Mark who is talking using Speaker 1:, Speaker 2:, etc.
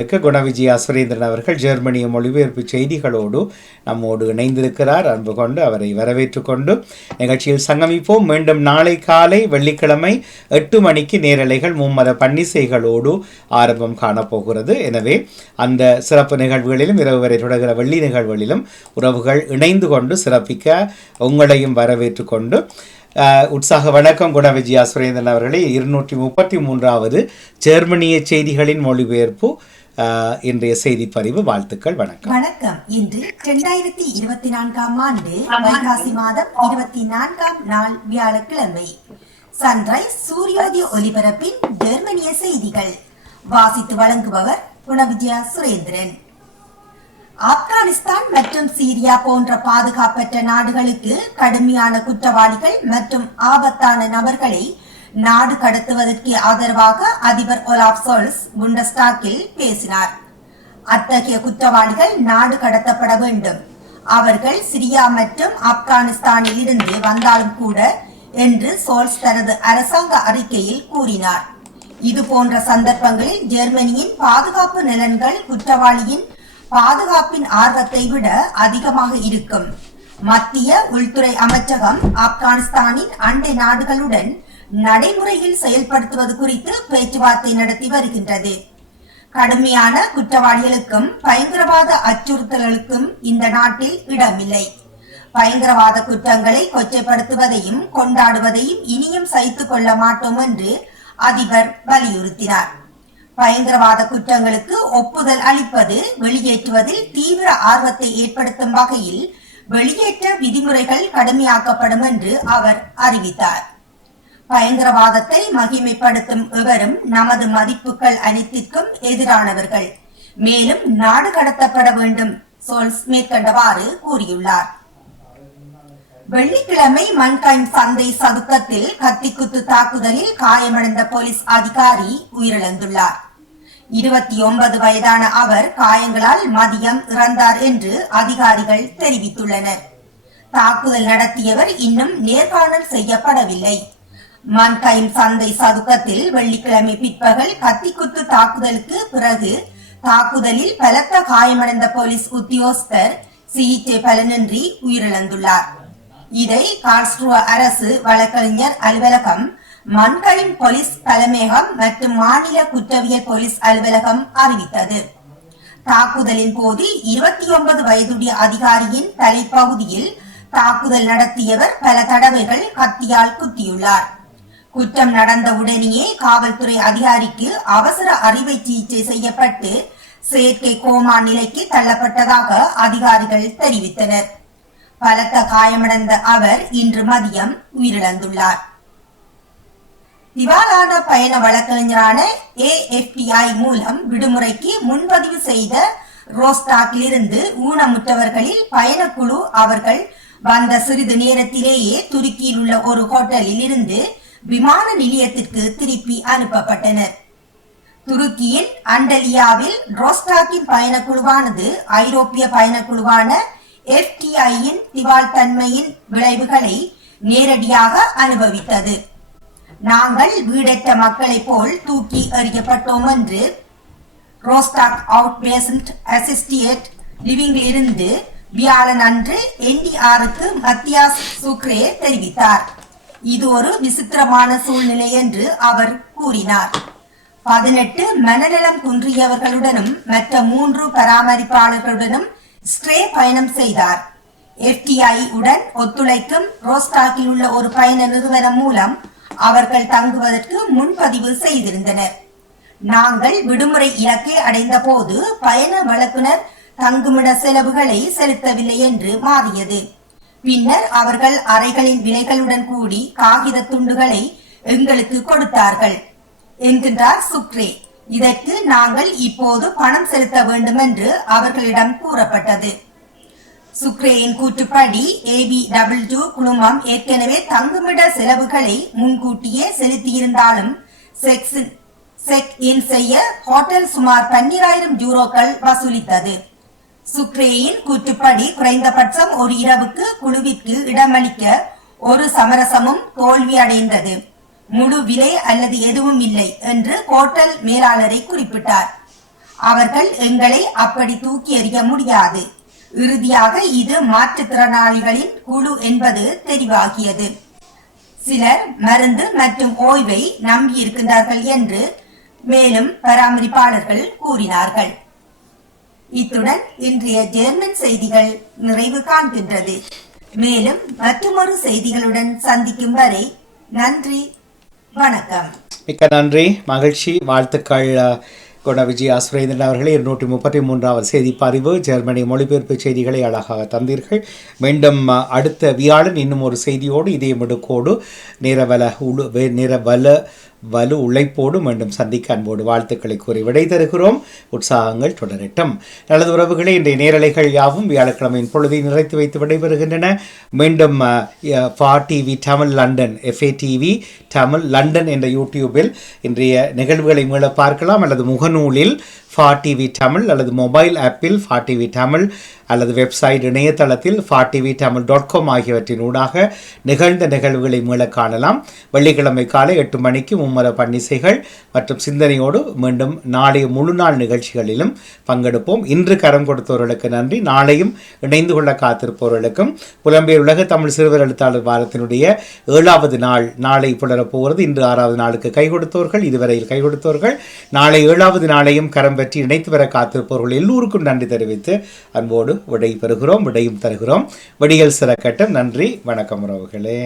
Speaker 1: குணவிஜயா சுரேந்திரன் அவர்கள் ஜெர்மனிய மொழிபெயர்ப்பு செய்திகளோடு நம்மோடு இணைந்திருக்கிறார். அன்பு கொண்டு அவரை வரவேற்று கொண்டு நிகழ்ச்சியில் சங்கமிப்போம். மீண்டும் நாளை காலை வெள்ளிக்கிழமை எட்டு மணிக்கு நேரலைகள் மும்மத பன்னிசைகளோடு ஆரம்பம் காணப்போகிறது. எனவே அந்த சிறப்பு நிகழ்வுகளிலும் இரவு வரை தொடர்கிற வெள்ளி நிகழ்வுகளிலும் உறவுகள் இணைந்து கொண்டு சிறப்பிக்க உங்களையும் வரவேற்று கொண்டு உற்சாக வணக்கம் குணவிஜயா சுரேந்திரன் அவர்களே. இருநூற்றி முப்பத்தி மூன்றாவது ஜெர்மனிய செய்திகளின் மொழிபெயர்ப்பு இன்றைய செய்தி பதிவு வாழ்த்துக்கள் வணக்கம்.
Speaker 2: வணக்கம். இன்று இரண்டாயிரத்தி இருபத்தி நான்காம் ஆண்டு வைகாசி மாதம் இருபத்தி நான்காம் நாள் வியாழக்கிழமை. சன்ரைஸ் சூரியோதய ஒலிபரப்பின் ஜெர்மனிய செய்திகள். வாசித்து வழங்குபவர் குணவிஜயா சுரேந்திரன். ஆப்கானிஸ்தான் மற்றும் சீரியா போன்ற பாதுகாப்பற்ற நாடுகளுக்கு கடுமையான குற்றவாளிகள் மற்றும் ஆபத்தான நபர்களை நாடு கடத்துவதற்கு ஆதரவாக அதிபர் ஒலாப் சோல்ஸ் புண்டஸ்டாக்கில் பேசினார். அத்தகைய குற்றவாளிகள் நாடு கடத்தப்பட வேண்டும். அவர்கள் சிரியா மற்றும் ஆப்கானிஸ்தானில் இருந்து வந்தாலும் கூட என்று சோல்ஸ் தனது அரசாங்க அறிக்கையில் கூறினார். இது போன்ற சந்தர்ப்பங்களில் ஜெர்மனியின் பாதுகாப்பு நலன்கள் குற்றவாளியின் பாதுகாப்பின் ஆர்வத்தை விட அதிகமாக இருக்கும். மத்திய உள்துறை அமைச்சகம் ஆப்கானிஸ்தானின் அண்டை நாடுகளுடன் நடைமுறையில் செயல்படுத்துவது குறித்து பேச்சுவார்த்தை நடத்தி வருகின்றது. கடுமையான குற்றவாளிகளுக்கும் பயங்கரவாத அச்சுறுத்தல்களுக்கும் இந்த நாட்டில் இடமில்லை. பயங்கரவாத குற்றங்களை கொச்சைப்படுத்துவதையும் கொண்டாடுவதையும் இனியும் சகித்துக் கொள்ள மாட்டோம் என்று அதிபர் வலியுறுத்தினார். பயங்கரவாத குற்றங்களுக்கு ஒப்புதல் அளிப்பது வெளியேற்றுவதில் தீவிர ஆர்வத்தை ஏற்படுத்தும் வகையில் வெளியேற்ற விதிமுறைகள் கடுமையாக்கப்படும் என்று அவர் அறிவித்தார். பயங்கரவாதத்தை மகிமைப்படுத்தும் எவரும் நமது மதிப்புகள் அனைத்திற்கும் எதிரானவர்கள். மேலும் நாடு கடத்தப்பட வேண்டும் சோல்ஸ் மேற்கண்டவாறு கூறியுள்ளார். வெள்ளிக்கிழமை மன்கைன் சந்தை சதுக்கத்தில் கத்திக்குத்து தாக்குதலில் காயமடைந்த போலீஸ் அதிகாரி உயிரிழந்துள்ளார். இருபத்தி ஒன்பது வயதான அவர் காயங்களால் மதியம் இறந்தார் என்று அதிகாரிகள் தெரிவித்துள்ளனர். தாக்குதல் நடத்தியவர் இன்னும் நேர்காணல் செய்யப்படவில்லை. மன்கைன் சந்தை சதுக்கத்தில் வெள்ளிக்கிழமை பிற்பகல் கத்திக்குத்து தாக்குதலுக்கு பிறகு தாக்குதலில் பலத்த காயமடைந்த போலீஸ் உத்தியோகஸ்தர் சிகிச்சை பலனின்றி உயிரிழந்துள்ளார். இதை கார்ஸ்ட்ரோ அரசு வழக்கறிஞர் அலுவலகம் மண்களின் போலீஸ் தலைமையகம் மற்றும் மாநில குற்றவியல் போலீஸ் அலுவலகம் அறிவித்தது. தாக்குதலின் போது இருபத்தி ஒன்பது வயதுடைய அதிகாரியின் தலைப்பகுதியில் தாக்குதல் நடத்தியவர் பல தடவைகள் கத்தியால் குத்தியுள்ளார். குற்றம் நடந்த உடனேயே காவல்துறை அதிகாரிக்கு அவசர அறுவை சிகிச்சை செய்யப்பட்டு செயற்கை கோமா நிலைக்கு தள்ளப்பட்டதாக அதிகாரிகள் தெரிவித்தனர். பலத்த காயமடைந்த அவர் இன்று மதியம் உயிரிழந்துள்ளார். திவாலான பயண வழக்கறிஞரான ஏஎஃபிஐ மூலம் விடுமுறைக்கு முன்பதிவு செய்த ரோஸ்டாக்கிலிருந்து ஊனமுற்றவர்களில் பயணக்குழு அவர்கள் வந்த சிறிது நேரத்திலேயே துருக்கியில் உள்ள ஒரு ஹோட்டலில் இருந்து விமான நிலையத்திற்கு திருப்பி அனுப்பப்பட்டனர். துருக்கியின் அண்டலியாவில் ரோஸ்டாக்கின் பயணக்குழுவானது ஐரோப்பிய பயணக்குழுவான எஃப்டிஐயின் திவால் தன்மையின் விளைவுகளை நேரடியாக அனுபவித்தது. நாங்கள் வீடற்ற மக்களைப் போல் தூக்கி எறியப்பட்டோம் என்று ரோஸ்டாக் அவுட் பேசன்ட் அசிஸ்டியேட் லிவிங்கில் இருந்து வியாழன் அன்று என்டிஆருக்கு மத்தியாஸ் சுக்ரே தெரிவித்தார். இது ஒரு விசித்திரமான சூழ்நிலை என்று அவர் கூறினார். பதினெட்டு மனநலம் குன்றியவர்களுடனும் மற்ற மூன்று பராமரிப்பாளர்களுடனும் ஸ்ட்ரே பயணம் செய்தார். எஃப்டிஐ உடன் ஒத்துழைக்கும் ரோஸ்டாக்கில் உள்ள ஒரு பயண நிறுவனம் மூலம் அவர்கள் தங்குவதற்கு முன்பதிவு செய்திருந்தனர். நாங்கள் விடுமுறை இலக்கை அடைந்த போது பயண வழக்குனர் தங்குமிட செலவுகளை செலுத்தவில்லை என்று மாறியது. பின்னர் அவர்கள் அறைகளின் விலைகளுடன் கூடி காகித துண்டுகளை எங்களுக்கு கொடுத்தார்கள். என்கின்றார் சுக்ரே இதற்கு நாங்கள் இப்போது பணம் செலுத்த வேண்டும் என்று அவர்களிடம் கூறப்பட்டது. சுக்ரேயின் கூற்றுப்படி ஏபி டபுள் டூ குழுமம் ஏற்கனவே தங்குமிட செலவுகளை முன்கூட்டியே செலுத்தியிருந்தாலும் செக்ஸ் செக் இன் செய்ய ஹோட்டல் சுமார் பன்னிராயிரம் யூரோக்கள் வசூலித்தது. சுக்ரேயின் கூற்றுப்படி குறைந்தபட்சம் ஒரு இரவுக்கு குழுவிற்கு இடமளிக்க ஒரு சமரசமும் தோல்வி அடைந்தது. முழு விலை அல்லது எதுவும் இல்லை என்று ஹோட்டல் மேலாளரை குறிப்பிட்டார். அவர்கள் எங்களை அப்படி தூக்கி எறிய முடியாது. இறுதியாக இது மாற்றுத்திறனாளிகளின் குழு என்பது தெரிவாகியது. சிலர் மருந்து மற்றும் ஓய்வை நம்பியிருக்கின்றார்கள் என்று மேலும் பராமரிப்பாளர்கள் கூறினார்கள். இத்துடன் இன்றைய ஜெர்மன் செய்திகள் நிறைவு காண்கின்றது. மேலும் மற்றொரு செய்திகளுடன் சந்திக்கும் வரை நன்றி வணக்கம்.
Speaker 1: மிக்க நன்றி மகிழ்ச்சி வாழ்த்துக்கள் கொண்ட விஜய் சுரேந்திரன் அவர்களே. இருநூற்றி முப்பத்தி மூன்றாவது செய்தி பதிவு ஜெர்மனி மொழிபெயர்ப்பு செய்திகளை அழகாக தந்தீர்கள். மீண்டும் அடுத்த வியாழன் இன்னும் ஒரு செய்தியோடு இதே மிடுக்கோடு நிறவல உழு வே- நிறவல வலு உழைப்போடு மீண்டும் சந்திக்க அன்போடு வாழ்த்துக்களை கூறி விடை தருகிறோம் உற்சாகங்கள் தொடரட்டும். நல்லது உறவுகளே இன்றைய நேரலைகள் யாவும் வியாழக்கிழமையின் பொழுதை நிறைத்து வைத்து விடைபெறுகின்றன. மீண்டும் FA TV Tamil London FA TV Tamil London என்ற யூடியூபில் இன்றைய நிகழ்வுகளை மீள பார்க்கலாம். அல்லது முகநூலில் ஃபா டிவி தமிழ் அல்லது மொபைல் ஆப்பில் ஃபா டிவி தமிழ் அல்லது வெப்சைட் இணையதளத்தில் ஃபா டிவி தமிழ் டாட் காம் ஆகியவற்றின் ஊடாக நிகழ்ந்த நிகழ்வுகளை மீள காணலாம். வெள்ளிக்கிழமை காலை எட்டு மணிக்கு மும்மர பன்னிசைகள் மற்றும் சிந்தனையோடு மீண்டும் நாளைய முழு நாள் நிகழ்ச்சிகளிலும் பங்கெடுப்போம். இன்று கரம் கொடுத்தவர்களுக்கு நன்றி. நாளையும் இணைந்து கொள்ள காத்திருப்பவர்களுக்கும் புலம்பெயர் உலக தமிழ் சிறுவர் எழுத்தாளர் வாரத்தினுடைய ஏழாவது நாள் நாளை புலரப்போகிறது இன்று ஆறாவது நாளுக்கு கை கொடுத்தவர்கள் இதுவரையில் கை கொடுத்தவர்கள். நாளை ஏழாவது நாளையும் கரம் பற்றி இணைத்து வர காத்திருப்பவர்கள் எல்லோருக்கும் நன்றி தெரிவித்து அன்போடு விடை பெறுகிறோம் விடையும் தருகிறோம். விடியல் சிறக்கட்டும். நன்றி வணக்கம் உறவுகளே.